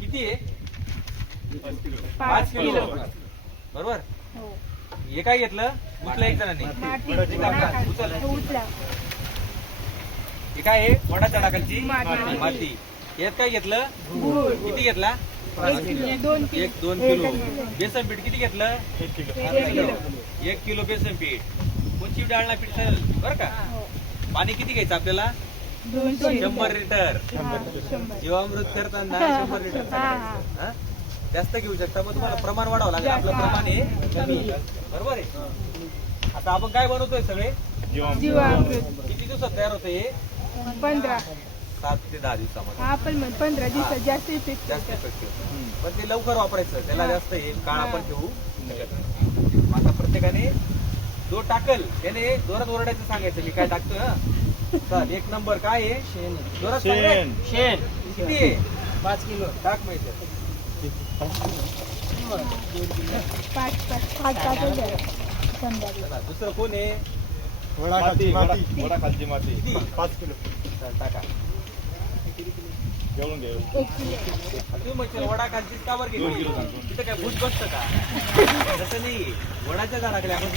किती आहे? 5 किलो. बरोबर. हे काय घेतलं? उचला एक जणांनी. उचल. हे काय आहे? वडाच्या टाकायची माती. यात काय घेतलं? किती घेतला? 2 किलो. बेसन पीठ किती घेतलं? 1 किलो बेसन पीठ. कोणची डाळना पीठ चालेल बरं का? पाणी किती घ्यायचं आपल्याला? 100 लिटर. जीवामृत करताना 100 लिटर. जास्त घेऊ शकता, मग तुम्हाला प्रमाण वाढावं लागेल. आपलं प्रमाण आहे कमी. बरोबर आहे. आता आपण काय बनवतोय सगळे? जीवामृत. किती दिवसात तयार होते? 7 ते 10 दिवसामध्ये. आपण 15 दिवसात जास्त पण ते लवकर वापरायचं, त्याला जास्त काळ आपण ठेवू शकत नाही. आता प्रत्येकाने जो टाकल त्याने जोरात ओरडायचं, सांगायचं मी काय टाकतोय. चल, 1 नंबर काय आहे? जोरात शेण. किती आहे? 5 किलो. टाक माहिती. दुसरं कोण आहे? वडाखालची माती 5 किलो. चल टाका. जेवून घे. तुम्ही म्हणजे वडा खालची का बरं घेतली? तिथं काय भूत बसतं का? तसं नाही. वडाच्या झाडाकडे आपण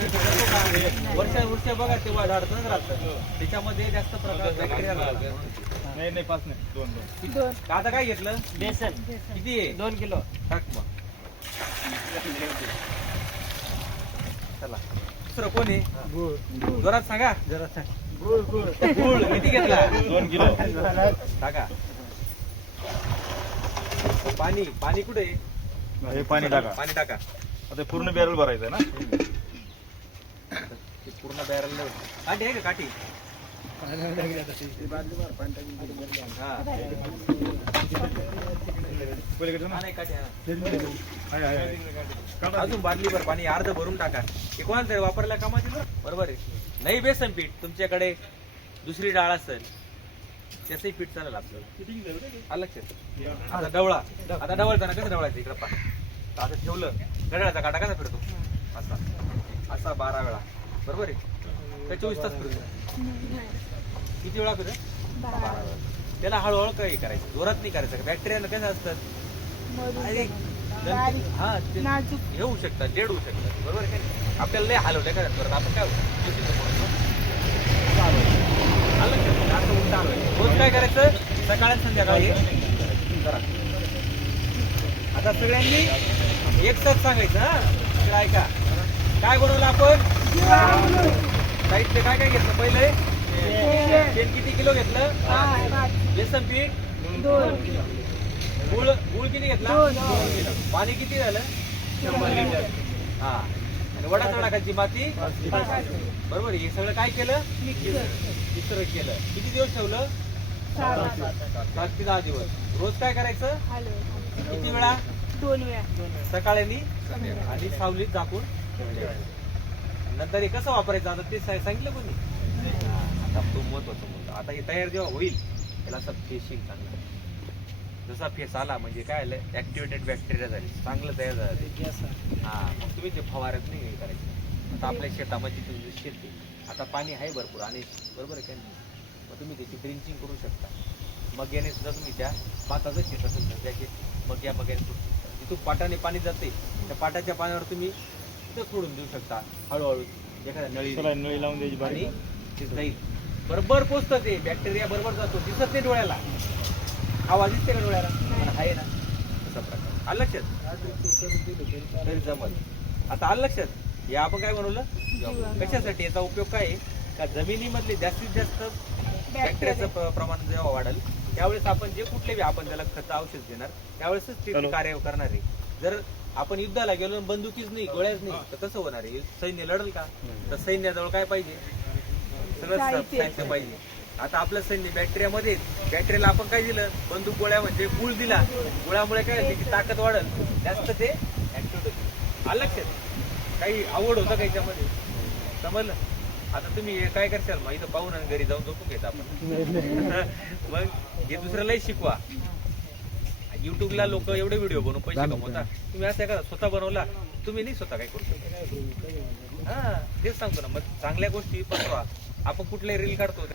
वर्ष बघा तेव्हा झाड राहतं, त्याच्यामध्ये जास्त प्रकारात बॅक्टेरिया राहतात. नाही 5 नाही 2. आता काय घेतलं? बेसन. किती आहे? 2 किलो. टाक मग. चला, दुसरं कोण आहे? जोरात सांगा. गुळ किती घेतला? 2 किलो. टाका. पाणी कुठे? हे पाणी टाका. आता पूर्ण बॅरल भरायचं ना? पूर्ण बॅरल. काठी आहे का? काठी. अजून बादली भर पाणी अर्ध भरून टाका. हे कोणाला वापरला कामात? बरोबर आहे. नाही बेसन पीठ तुमच्याकडे दुसरी डाळ असेल त्याचंही पीठ चालेल आपल्याला. लक्षात. आता डवळताना कसं डवळायचं? इकडं पा. आता ठेवलं, घड्याळाचा काटा कसा फिरतो? असा 12 वेळा. बरोबर आहे. 24 तास फिरतो. किती वेळा फिरत? 12 वेळा. त्याला हळूहळू काही करायचं, जोरात नाही करायचं. बॅक्टेरिया कसं असतात? हे होऊ शकतात, डेड होऊ शकतात. बरोबर आहे का? आपल्याला लय हलवलंय का परत आपण काय रोज काय करायचं? सकाळी संध्याकाळी करा. आता सगळ्यांनी एक साथ सांगायचं. हा ऐका, काय बनवलं आपण? साहित्य काय काय घेतलं? पहिले शेण किती किलो घेतलं? बेसन पीठ 2 किलो. गुळ किती घेतला? 2 किलो. पाणी किती झालं? 100 लिटर. हा. आणि वडाच्या टाकायची माती. बरोबर. हे सगळं काय केलं? मिश्र केलं. किती दिवस ठेवलं? 7 ते 10 दिवस. रोज काय करायचं? किती वेळा? 2 वेळा. सकाळी आणि सावलीत झाकून. नंतर हे कसं वापरायचं आता ते सांगितलं कोणी? आता तो महत्वाचा मुद्दा. आता हे तयार जेव्हा होईल त्याला असं फेशिंग चांगलं. जसा फेस आला म्हणजे काय आलं? ऍक्टिव्हेटेड बॅक्टेरिया झाली, चांगलं तयार झालं. हा, मग तुम्ही ते फवारत नाही करायचं. आता आपल्या शेतामध्ये तुमची शेती, आता पाणी आहे भरपूर आणि बरोबर आहे. मग तुम्ही त्याची ड्रिंचिंग करू शकता. मग याने सुद्धा तुम्ही त्या भाताचं शेत असेल तर त्याचे मग्याने जिथून पाटाने पाणी जाते त्या पाटाच्या पाण्यावर तुम्ही तिथं सोडून देऊ शकता. हळूहळू एखाद्या नळी लावून द्यायची आणि ते जाईल. बरोबर पोचतं ते. बॅक्टेरिया बरोबर जातो. दिसत नाही डोळ्याला. आवाज दिसते का डोळ्याला? आहे ना. तसा प्रकार. आलं लक्षात? तरी जमल. आता आलं लक्षात? हे आपण काय बनवलं? कशासाठी? याचा उपयोग काय आहे? का जमिनीमधले जास्तीत जास्त बॅक्टेरियाचं प्रमाण जेव्हा वाढेल त्यावेळेस आपण जे कुठले आपण त्याला खत औषध देणार त्यावेळेसच ते कार्य करणार आहे. जर आपण युद्धाला गेलो बंदुकीच नाही, गोळ्याच नाही तर कसं होणार आहे? सैन्य लढल का? तर सैन्याजवळ काय पाहिजे? सगळं साहित्य पाहिजे. आता आपलं सैन्य बॅक्टेरियामध्ये, बॅक्टेरियाला आपण काय दिलं? बंदूक गोळ्या म्हणजे गुळ दिला. गुळामुळे काय त्याची ताकद वाढल, जास्त ते ऍक्टिव्ह होते. आलं लक्षात? काही आवड होतं का याच्यामध्ये? समजलं? आता तुम्ही काय करशाल? मग इथं पाहून आणि घरी जाऊन झोपून घेता आपण. मग हे दुसऱ्यालाही शिकवा. युट्यूबला लोक एवढे व्हिडिओ बनवून पैसे कमवता. तुम्ही असं एखादा स्वतः बनवला, तुम्ही नाही स्वतः काय करू शकता. हा, तेच सांगतो ना. मग चांगल्या गोष्टी पसरवा. आपण कुठले रील काढतो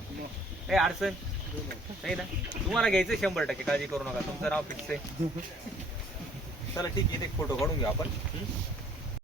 काही अडचण नाही ना तुम्हाला घ्यायचं 100%, काळजी करू नका, तुमचं नाव फिक्स आहे. चला ठीक आहे, एक फोटो काढून घेऊ आपण.